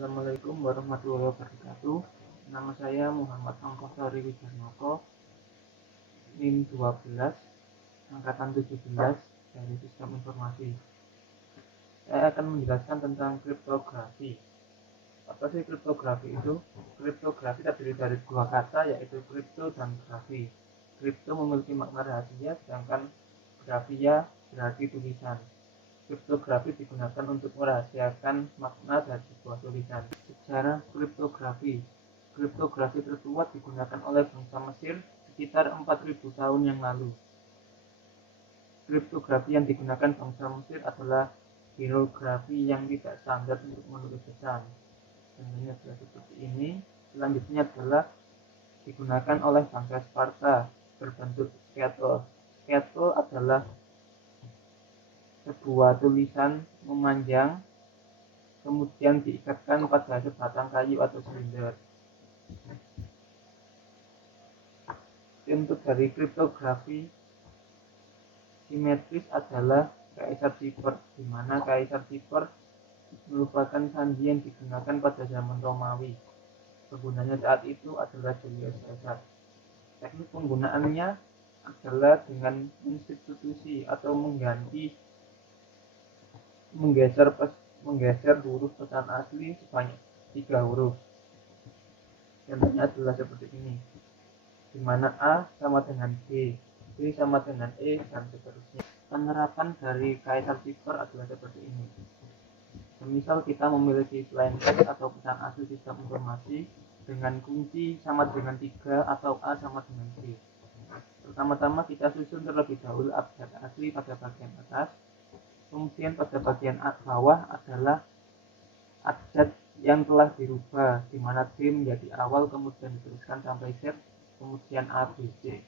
Assalamualaikum warahmatullahi wabarakatuh. Nama saya Muhammad Amposari Wijanoko, NIM 12, Angkatan 17 dari Sistem Informasi. Saya akan menjelaskan tentang kriptografi. Apa sih kriptografi itu? Kriptografi terdiri dari dua kata, yaitu kripto dan grafi. Kripto memiliki makna rahasia, sedangkan grafia berarti tulisan. Kriptografi digunakan untuk merahasiakan makna dari sebuah tulisan. Sejarah kriptografi. Kriptografi terkuat digunakan oleh bangsa Mesir sekitar 4000 tahun yang lalu. Kriptografi yang digunakan bangsa Mesir adalah hierografi yang tidak standar untuk menulis pesan. Contohnya adalah seperti ini. Selanjutnya adalah digunakan oleh bangsa Sparta berbentuk sketo. Sketo adalah sebuah tulisan memanjang kemudian diikatkan pada sebatang kayu atau silinder. Untuk dari kriptografi simetris adalah Kaisar Siper, di mana Kaisar Siper merupakan sandi yang digunakan pada zaman Romawi. Penggunanya saat itu adalah Julius Caesar. Teknik penggunaannya adalah dengan mensubstitusi atau menggeser huruf pesan asli sebanyak 3 huruf. Contohnya adalah seperti ini, di mana A sama dengan B, B sama dengan E, dan seterusnya. Penerapan dari Kaisar Siper adalah seperti ini. Misal kita memiliki plain text atau pesan asli sistem informasi dengan kunci sama dengan 3 atau A sama dengan B. Pertama-tama kita susun terlebih dahulu abjad asli pada bagian atas. Kemudian pada bagian bawah adalah abjad yang telah dirubah, di mana B menjadi awal, kemudian diteruskan sampai Z, kemudian A, B, C.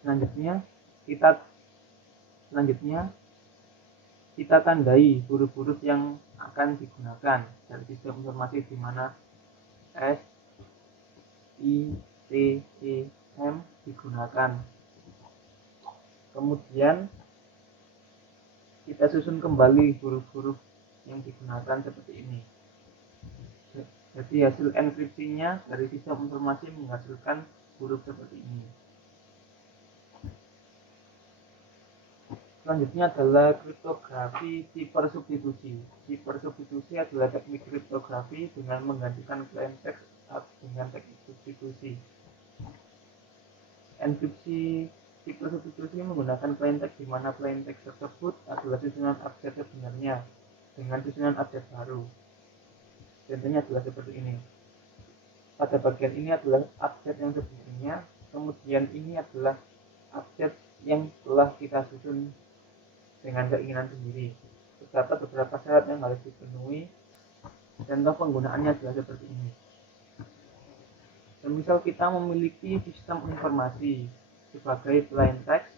Selanjutnya kita tandai huruf-huruf yang akan digunakan dari sistem informasi, di mana S, I, T, E, M digunakan. Kemudian kita susun kembali huruf-huruf yang digunakan seperti ini. Jadi hasil enkripsinya dari sistem informasi menghasilkan huruf seperti ini. Selanjutnya adalah kriptografi siper substitusi. Siper substitusi adalah teknik kriptografi dengan menggantikan plain text dengan teknik substitusi. Enkripsi siper substitusi menggunakan plain text, di mana plain text tersebut adalah susunan abjad sebenarnya dengan susunan abjad baru. Contohnya adalah seperti ini. Pada bagian ini adalah abjad yang sebenarnya, kemudian ini adalah abjad yang telah kita susun dengan keinginan sendiri. Terdapat beberapa syarat yang harus dipenuhi. Contoh penggunaannya adalah seperti ini. Misal kita memiliki sistem informasi sebagai plain text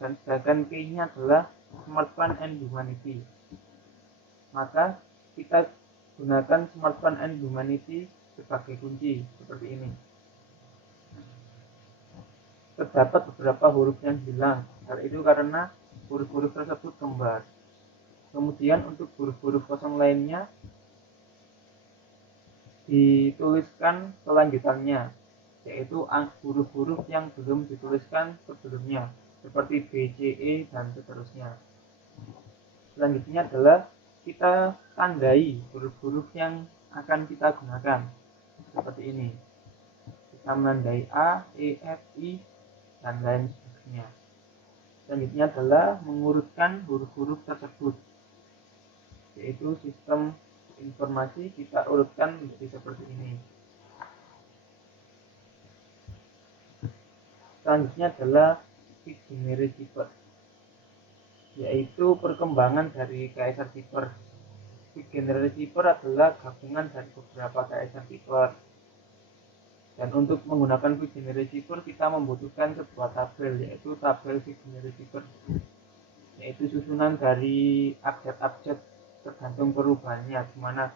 dan sedangkan key-nya adalah Smart and Humanity, maka kita gunakan Smart and Humanity sebagai kunci seperti ini. Terdapat beberapa huruf yang hilang, hal itu karena huruf-huruf tersebut kembar. Kemudian untuk huruf-huruf kosong lainnya dituliskan kelanjutannya, yaitu huruf-huruf yang belum dituliskan sebelumnya, seperti B, C, E, dan seterusnya. Selanjutnya adalah kita tandai huruf-huruf yang akan kita gunakan, seperti ini. Kita menandai A, E, F, I, dan lain sebagainya. Selanjutnya adalah mengurutkan huruf-huruf tersebut, yaitu sistem informasi kita urutkan menjadi seperti ini. Selanjutnya adalah Vigenère Cipher, yaitu perkembangan dari Kaisar Cipher. Vigenère Cipher adalah gabungan dari beberapa Kaisar Cipher. Dan untuk menggunakan Vigenère Cipher kita membutuhkan sebuah tabel, yaitu tabel Vigenère Cipher, yaitu susunan dari abjad-abjad tergantung perubahannya, di mana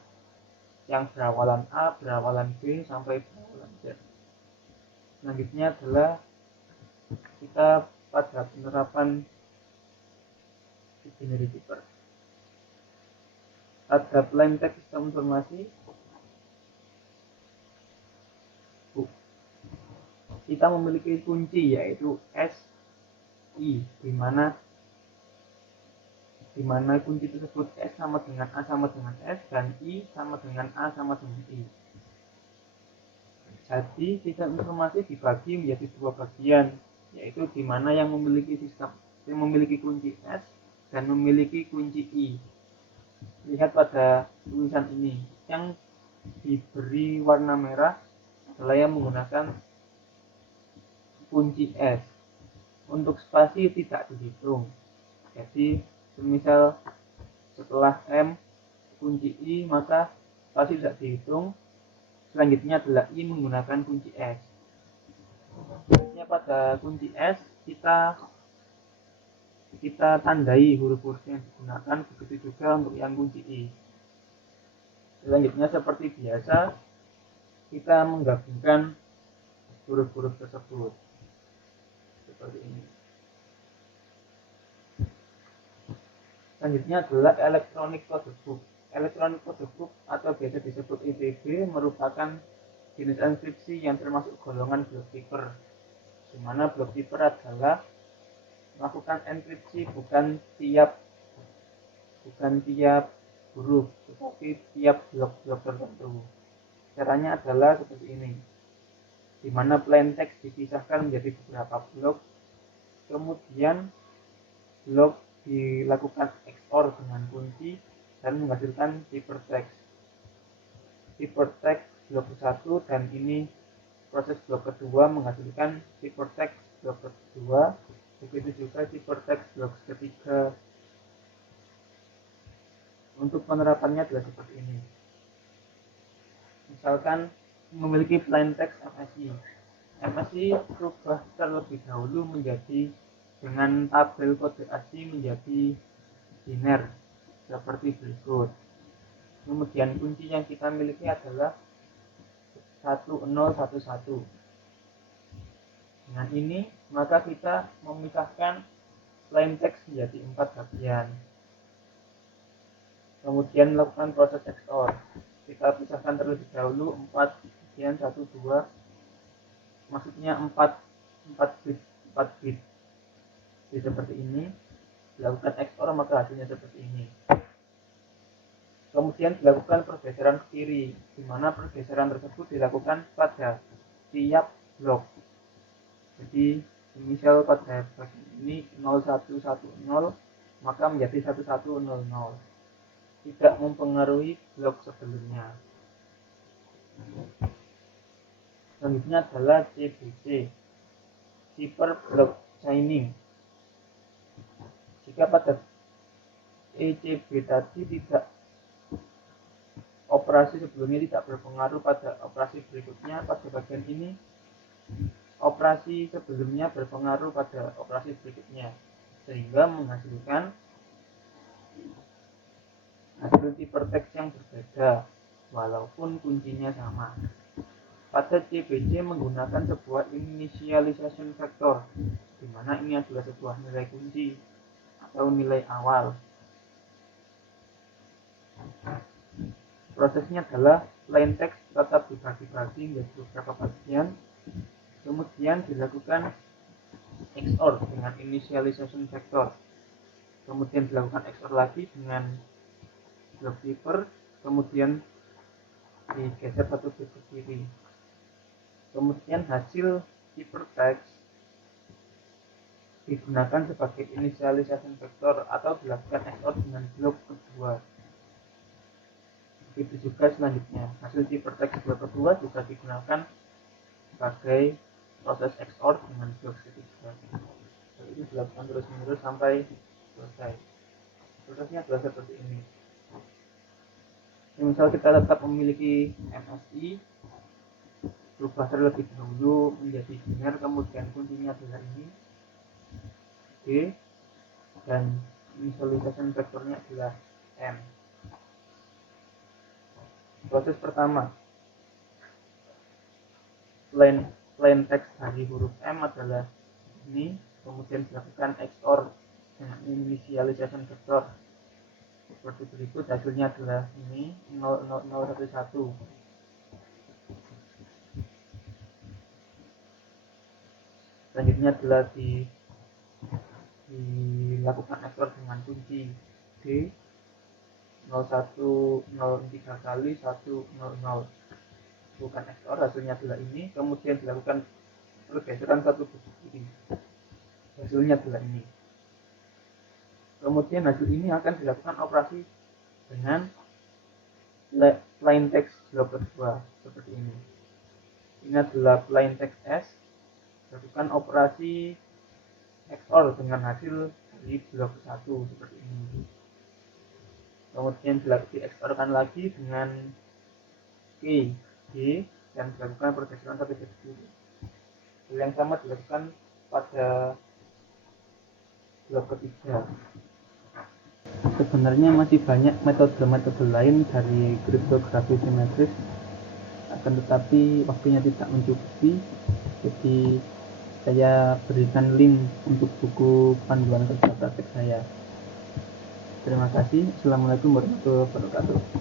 yang berawalan A, berawalan B, sampai berawalan Z. Selanjutnya adalah kita pada penerapan Vigenère Cipher. pada plain text sistem informasi kita memiliki kunci yaitu SI, di mana kunci tersebut S sama dengan A sama dengan S dan I sama dengan A sama dengan I. Jadi sistem informasi dibagi menjadi dua bagian, yaitu di mana yang memiliki kunci S dan memiliki kunci I. Lihat pada tulisan ini, yang diberi warna merah adalah yang menggunakan kunci S. Untuk spasi tidak dihitung. Jadi semisal setelah M kunci I, maka spasi tidak dihitung. Selanjutnya adalah I menggunakan kunci S. Selanjutnya pada kunci S kita tandai huruf-huruf yang digunakan, begitu juga untuk yang kunci I. Selanjutnya seperti biasa kita menggabungkan huruf-huruf tersebut seperti ini. Selanjutnya adalah electronic code book. Electronic code book atau biasa disebut ECB merupakan jenis enkripsi yang termasuk golongan block keeper, di mana block keeper adalah melakukan enkripsi bukan tiap huruf, tetapi tiap blok-blok tertentu. Caranya adalah seperti ini, di mana plain text dipisahkan menjadi beberapa blok, kemudian blok dilakukan XOR dengan kunci dan menghasilkan ciphertext. Ciphertext blok ke-1 dan ini proses blok kedua menghasilkan ciphertext blok kedua, begitu juga ciphertext blok ketiga. Untuk penerapannya adalah seperti ini. Misalkan memiliki plain text MSI. MSI berubah terlebih dahulu menjadi dengan tabel kode ASCII menjadi biner seperti berikut. Kemudian kunci yang kita miliki adalah 1011. Dengan ini maka kita memisahkan plain text menjadi 4 bagian. Kemudian melakukan proses XOR. Kita pisahkan terlebih dahulu 4 bagian 1 2, maksudnya 4 bit. Jadi seperti ini, dilakukan XOR maka hasilnya seperti ini. Kemudian dilakukan pergeseran ke kiri, di mana pergeseran tersebut dilakukan pada tiap blok. Jadi misal pada bagian ini 0110 maka menjadi 1100, tidak mempengaruhi blok sebelumnya. Selanjutnya adalah CBC, Cipher Block Chaining. Jika pada ECB tadi operasi sebelumnya tidak berpengaruh pada operasi berikutnya, pada bagian ini operasi sebelumnya berpengaruh pada operasi berikutnya, sehingga menghasilkan hasil ciphertext yang berbeda walaupun kuncinya sama. Pada CBC menggunakan sebuah initialization factor, di mana ini adalah sebuah nilai kunci atau nilai awal. Prosesnya adalah plain text tetap dibagi-bagi menjadi beberapa bagian, kemudian dilakukan XOR dengan initialization factor, kemudian dilakukan XOR lagi dengan block keeper, kemudian digeser satu bit ke kiri. Kemudian hasil ciphertext digunakan sebagai initialization factor atau dilakukan XOR dengan blok kedua. Begitu juga selanjutnya, hasil ciphertext blok kedua juga digunakan sebagai proses XOR dengan blok ketiga. Ini dilakukan terus-menerus sampai selesai. Prosesnya adalah seperti ini. Misal kita tetap memiliki MSI, berubah terlebih dahulu menjadi biner, kemudian kuncinya adalah ini D, dan initialization vektornya adalah M. Proses pertama, plain text dari huruf M adalah ini, kemudian dilakukan XOR dengan initialization vector. seperti berikut. Hasilnya adalah ini 00011. Selanjutnya adalah dilakukan XOR dengan kunci D 0103 kali 100. Bukan XOR, hasilnya adalah ini. Kemudian dilakukan pergeseran satu bit kiri, hasilnya adalah ini. Kemudian hasil ini akan dilakukan operasi dengan plain text blok kedua seperti ini. Ini adalah plain text S. Lakukan operasi XOR dengan hasil dari blok 1 seperti ini. Kemudian di XOR kan lagi dengan K, G, dan dilakukan pergeseran satu bit kiri. Hal yang sama dilakukan pada blok ketiga. Sebenarnya masih banyak metode-metode lain dari kriptografi simetris, akan tetapi waktunya tidak mencukupi. Jadi saya berikan link untuk buku panduan kerja praktek saya. Terima kasih. Assalamualaikum warahmatullahi wabarakatuh.